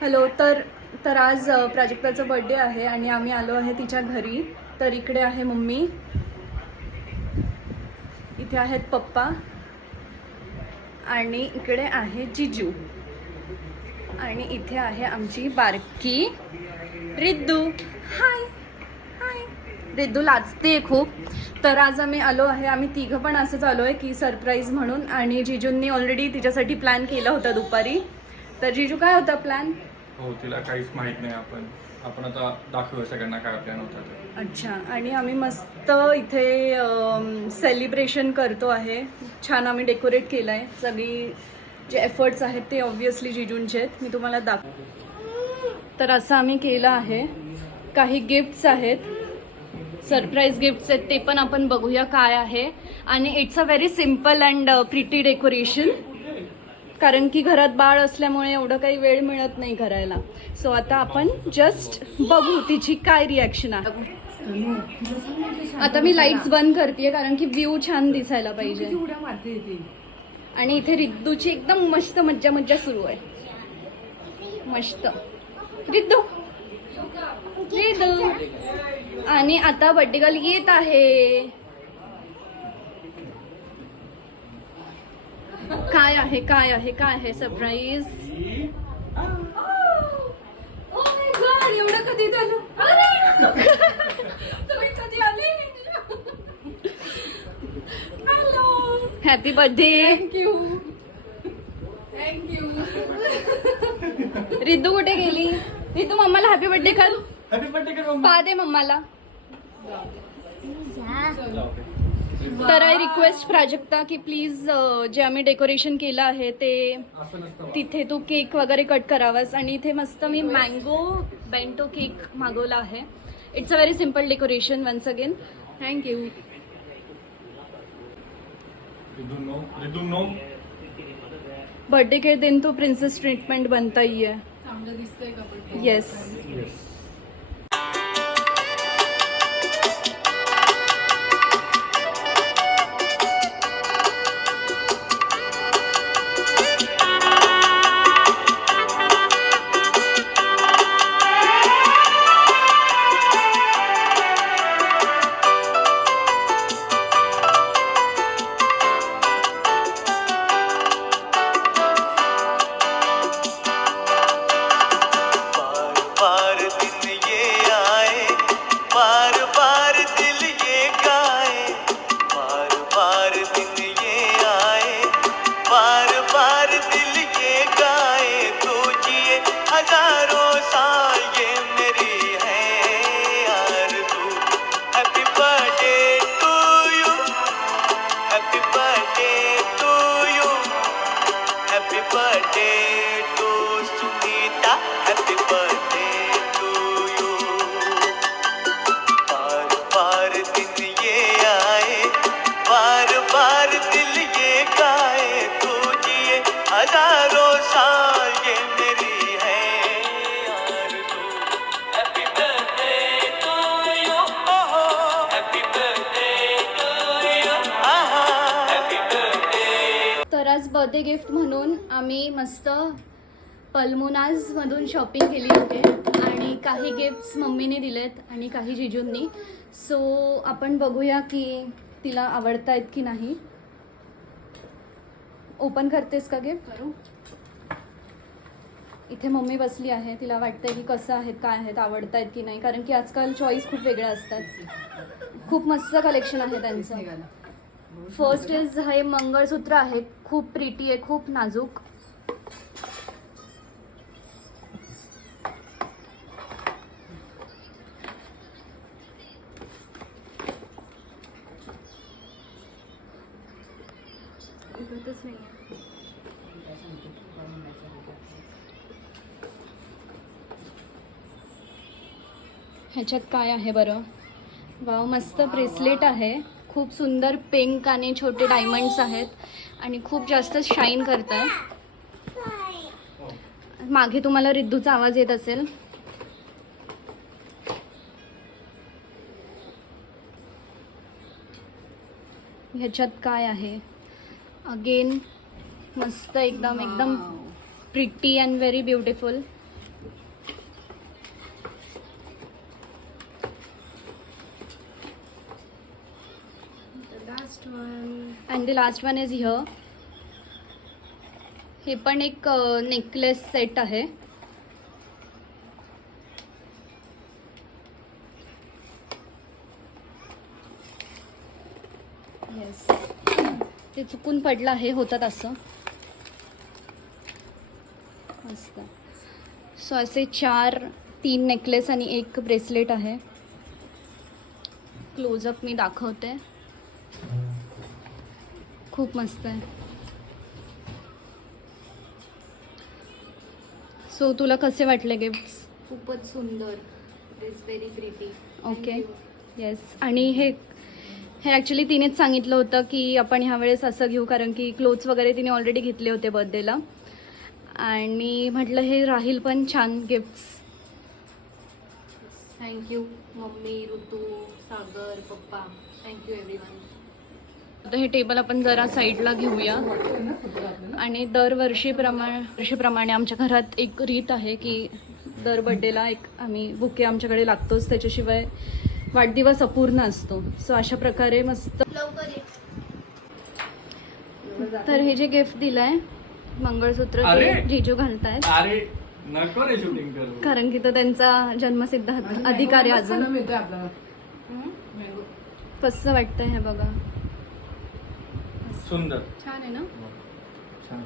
Hello. तर आज प्राजक्ताचा birthday आहे आणि आम्ही आलो आहे तिच्या घरी. तर इकडे आहे मम्मी, इथे आहेत पप्पा आणि इकडे आहे जिजू आणि इथे आहे आमची बारकी रिद्धू. हाय हाय. रिद्धू लाजते खूप. तर आज आम्ही आलो आहे, आम्ही तिघं पण असंच आलो आहे की सरप्राईज म्हणून. आणि जिजूंनी ऑलरेडी तिच्यासाठी प्लॅन केला होता दुपारी. तर जिजू, काय होता प्लॅन? हो, तिला काहीच माहित नाही. आपण आता दाखवूया सगळ्यांना काय प्लॅन होता ते. अच्छा. आणि आम्ही मस्त इथे सेलिब्रेशन करतो आहे. छान आम्ही डेकोरेट केलं आहे. सगळी जे एफर्ट्स आहेत ते ऑब्व्हियसली जिजूंचे आहेत. मी तुम्हाला तर असं आम्ही केलं आहे. काही गिफ्ट्स आहेत, सरप्राईज गिफ्ट्स आहेत, ते पण आपण बघूया काय आहे. आणि it's a very simple and pretty decoration, कारण की घरात बाळ असल्यामुळे एवढं काही वेळ मिळत नाही करायला. सो आता आपण जस्ट बघू तिची काय रिॲक्शन आहे. आता मी लाईट्स बंद करते कारण की व्ह्यू छान दिसायला पाहिजे. आणि इथे रिद्धूची एकदम मस्त मज्जा मज्जा सुरू आहे. मस्त रिद्धू रिद्धू. आणि आता बर्थडे गर्ल येत आहे. काय आहे काय आहे काय आहे सरप्राईज? एवढं कधी झालं? तुम्ही कधी आले? Hello, happy birthday. Thank you thank you. Riddhu कुठे गेली? रिद्धू, मम्माला हॅपी बर्थडे कर. हॅपी बर्थडे कर मम्मा. पा दे मम्माला. तर आय रिक्वेस्ट प्राजक्ता की प्लीज जे आम्ही डेकोरेशन केलं आहे ते तिथे तू केक वगैरे कट करावास. आणि इथे मस्त मी मँगो बेंटो केक मागवला आहे. It's a very simple decoration. Once again thank you. Riddhu नो. बर्थडे के दिन तो प्रिंसेस ट्रीटमेंट बनता ही है. येस. तर आज बर्थडे गिफ्ट म्हणून आम्ही मस्त पल्मुनाजमधून शॉपिंग केली होती आणि काही गिफ्ट्स मम्मीने दिलेत आणि काही जिजूंनी. सो आपण बघूया की तिला आवडत आहेत की नाही. ओपन करतेस का गिफ्ट? करू. इथे मम्मी बसली आहे, तिला वाटतंय की कसं आहेत काय आहेत, आवडत आहेत की नाही, कारण की आजकाल चॉईस खूप वेगळ्या असतात. खूप मस्त कलेक्शन आहे त्यांचं. फर्स्ट इज हे मंगळसूत्र आहे, खूप प्रिटी आहे, खूप नाजूक. ह्याच्यात काय आहे बरं? वाव, मस्त ब्रेसलेट आहे, खूप सुंदर पिंक आणि छोटे डायमंड्स आहेत आणि खूप जास्त शाईन करत आहे. मागे तुम्हाला रिद्धूचा आवाज येत असेल. ह्याच्यात काय आहे? अगेन मस्त एकदम pretty and very beautiful. And the last one is here. हे पण एक नेकलेस सेट आहे. येस, ते चुकून पडलं आहे, होतात असं. मस्त. सो असे 3 नेकलेस आणि 1 ब्रेसलेट आहे. क्लोजअप मी दाखवते. खूप मस्त आहे. सो तुला कसे वाटले गिफ्ट्स? खूपच सुंदर. It is very pretty. Okay. Yes. आणि हे ॲक्च्युली तिनेच सांगितलं होतं की आपण ह्यावेळेस असं घेऊ, कारण की क्लोथ्स वगैरे तिने ऑलरेडी घेतले होते बर्थडेला. आणि म्हटलं हे राहील पण छान गिफ्ट्स. थँक्यू मम्मी, ऋतू, सागर, पप्पा. Thank you everyone. आता हे टेबल आपण जरा साईडला घेऊया. आणि वर्षीप्रमाणे आमच्या घरात एक रीत आहे की दर बड्डेला एक आम्ही बुके आमच्याकडे लागतोच, त्याच्याशिवाय वाढदिवस अपूर्ण असतो. सो अशा प्रकारे मस्त. तर हे जे गिफ्ट दिलंय मंगळसूत्र, अरे! ते जीजू घालतायत, अरे नको रे शूटिंग करू. कारण की तो त्यांचा जन्मसिद्ध अधिकार आहे अजून. कसं वाटतंय हे बघा. सुंदर. छान आहे ना? छान.